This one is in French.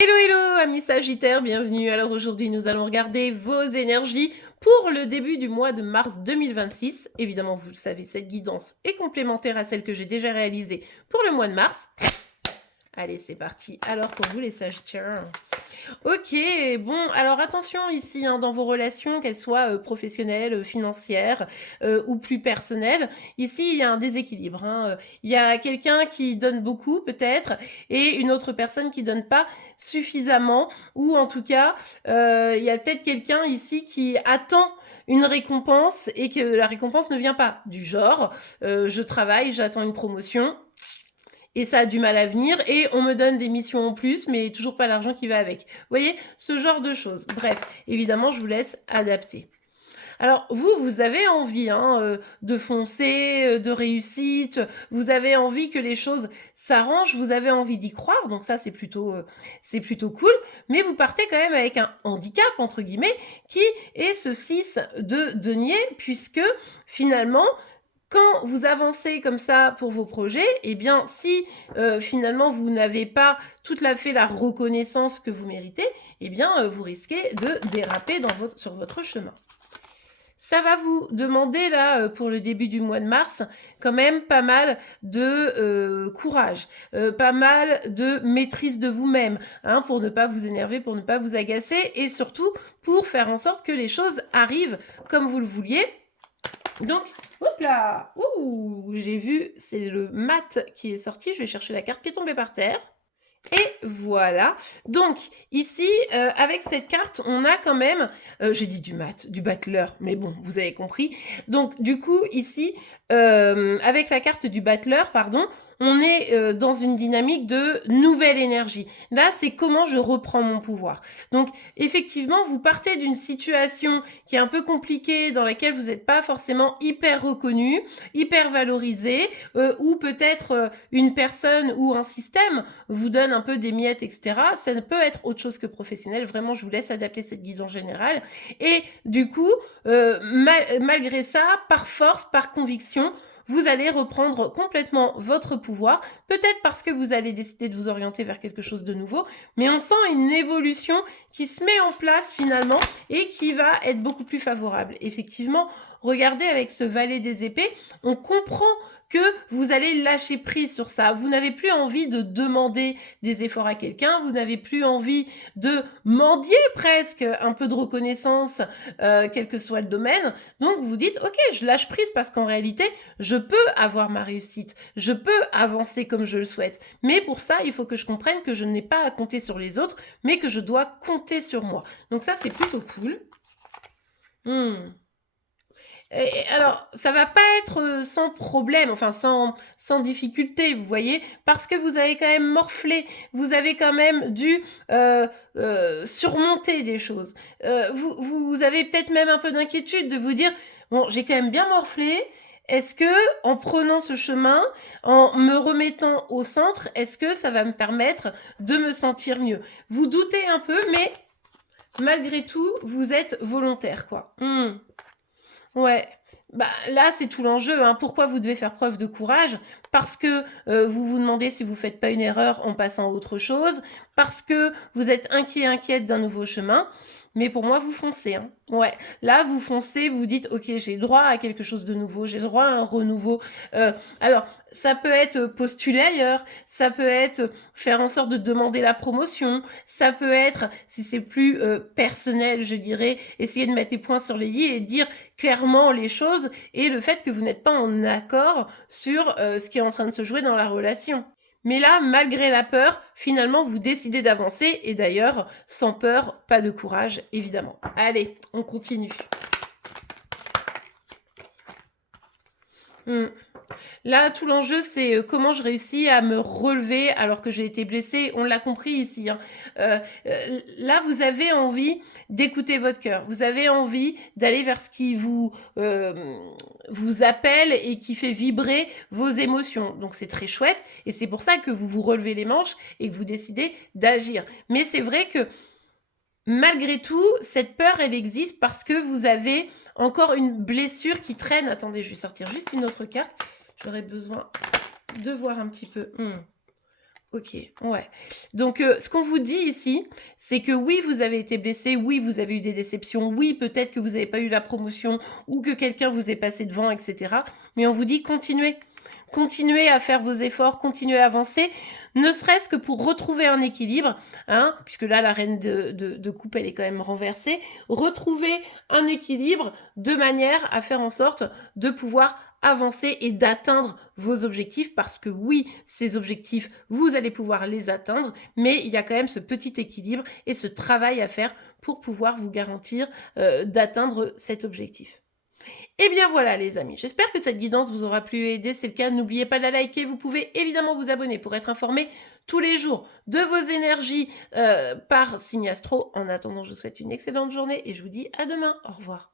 Hello, hello, amis Sagittaires, bienvenue. Alors aujourd'hui, nous allons regarder vos énergies pour le début du mois de mars 2026. Évidemment, vous le savez, cette guidance est complémentaire à celle que j'ai déjà réalisée pour le mois de mars. Allez, c'est parti. Alors pour vous les Sagittaires. Ok, bon, alors attention ici dans vos relations, qu'elles soient professionnelles, financières ou plus personnelles. Ici, il y a un déséquilibre. Il y a quelqu'un qui donne beaucoup peut-être et une autre personne qui donne pas suffisamment, ou en tout cas, il y a peut-être quelqu'un ici qui attend une récompense et que la récompense ne vient pas. Du genre, je travaille, j'attends une promotion, et ça a du mal à venir, et on me donne des missions en plus, mais toujours pas l'argent qui va avec. Vous voyez, ce genre de choses. Bref, évidemment, je vous laisse adapter. Alors, vous avez envie de foncer, de réussite, vous avez envie que les choses s'arrangent, vous avez envie d'y croire, donc ça, c'est plutôt cool, mais vous partez quand même avec un handicap, entre guillemets, qui est ce 6 de denier, puisque finalement, quand vous avancez comme ça pour vos projets, eh bien, si finalement vous n'avez pas tout à fait la reconnaissance que vous méritez, eh bien, vous risquez de déraper sur votre chemin. Ça va vous demander, là, pour le début du mois de mars, quand même pas mal de courage, pas mal de maîtrise de vous-même, pour ne pas vous énerver, pour ne pas vous agacer, et surtout pour faire en sorte que les choses arrivent comme vous le vouliez. Donc, hop là, ouh, j'ai vu, c'est le mat qui est sorti. Je vais chercher la carte qui est tombée par terre. Et voilà. Donc, ici, avec cette carte, on a quand même, j'ai dit du mat, du battleur, mais bon, vous avez compris. Donc, du coup, ici, avec la carte du battleur, pardon, on est dans une dynamique de nouvelle énergie. Là, c'est comment je reprends mon pouvoir. Donc, effectivement, vous partez d'une situation qui est un peu compliquée, dans laquelle vous n'êtes pas forcément hyper reconnu, hyper valorisé, ou peut-être une personne ou un système vous donne un peu des miettes, etc. Ça ne peut être autre chose que professionnel. Vraiment, je vous laisse adapter cette guide en général. Et du coup, malgré ça, par force, par conviction, vous allez reprendre complètement votre pouvoir, peut-être parce que vous allez décider de vous orienter vers quelque chose de nouveau, mais on sent une évolution qui se met en place finalement et qui va être beaucoup plus favorable. Effectivement, regardez avec ce valet des épées, on comprend que vous allez lâcher prise sur ça. Vous n'avez plus envie de demander des efforts à quelqu'un, vous n'avez plus envie de mendier presque un peu de reconnaissance, quel que soit le domaine. Donc vous dites, ok, je lâche prise parce qu'en réalité, je peux avoir ma réussite, je peux avancer comme je le souhaite. Mais pour ça, il faut que je comprenne que je n'ai pas à compter sur les autres, mais que je dois compter sur moi. Donc ça, c'est plutôt cool. Et alors, ça va pas être sans problème, enfin sans difficulté, vous voyez, parce que vous avez quand même morflé, vous avez quand même dû surmonter des choses. Vous avez peut-être même un peu d'inquiétude de vous dire, bon, j'ai quand même bien morflé, est-ce que en prenant ce chemin, en me remettant au centre, est-ce que ça va me permettre de me sentir mieux? Vous doutez un peu, mais malgré tout, vous êtes volontaire, quoi. Ouais. Bah, là, c'est tout l'enjeu. Pourquoi vous devez faire preuve de courage? Parce que vous vous demandez si vous faites pas une erreur en passant à autre chose, parce que vous êtes inquiète d'un nouveau chemin. Mais pour moi, vous foncez. Ouais. Là, vous foncez, vous dites, ok, j'ai droit à quelque chose de nouveau, j'ai droit à un renouveau. Alors, ça peut être postuler ailleurs, ça peut être faire en sorte de demander la promotion, ça peut être, si c'est plus personnel, je dirais, essayer de mettre les points sur les i et dire clairement les choses et le fait que vous n'êtes pas en accord sur ce qui est en train de se jouer dans la relation. Mais là, malgré la peur, finalement, vous décidez d'avancer. Et d'ailleurs, sans peur, pas de courage, évidemment. Allez, on continue. Là, tout l'enjeu, c'est comment je réussis à me relever alors que j'ai été blessée. On l'a compris ici. Là, vous avez envie d'écouter votre cœur. Vous avez envie d'aller vers ce qui vous appelle et qui fait vibrer vos émotions. Donc, c'est très chouette. Et c'est pour ça que vous vous relevez les manches et que vous décidez d'agir. Mais c'est vrai que malgré tout, cette peur, elle existe parce que vous avez encore une blessure qui traîne. Attendez, je vais sortir juste une autre carte. J'aurais besoin de voir un petit peu. OK, ouais. Donc, ce qu'on vous dit ici, c'est que oui, vous avez été blessé, oui, vous avez eu des déceptions, oui, peut-être que vous n'avez pas eu la promotion ou que quelqu'un vous est passé devant et cetera, mais on vous dit: «Continuez». Continuez à faire vos efforts, continuez à avancer, ne serait-ce que pour retrouver un équilibre, hein, puisque là, la reine de coupe, elle est quand même renversée. Retrouver un équilibre de manière à faire en sorte de pouvoir avancer et d'atteindre vos objectifs parce que oui, ces objectifs, vous allez pouvoir les atteindre, mais il y a quand même ce petit équilibre et ce travail à faire pour pouvoir vous garantir, d'atteindre cet objectif. Et bien voilà les amis, j'espère que cette guidance vous aura plu et aidé. C'est le cas, n'oubliez pas de la liker. Vous pouvez évidemment vous abonner pour être informé tous les jours de vos énergies par signe astro. En attendant, je vous souhaite une excellente journée et je vous dis à demain. Au revoir.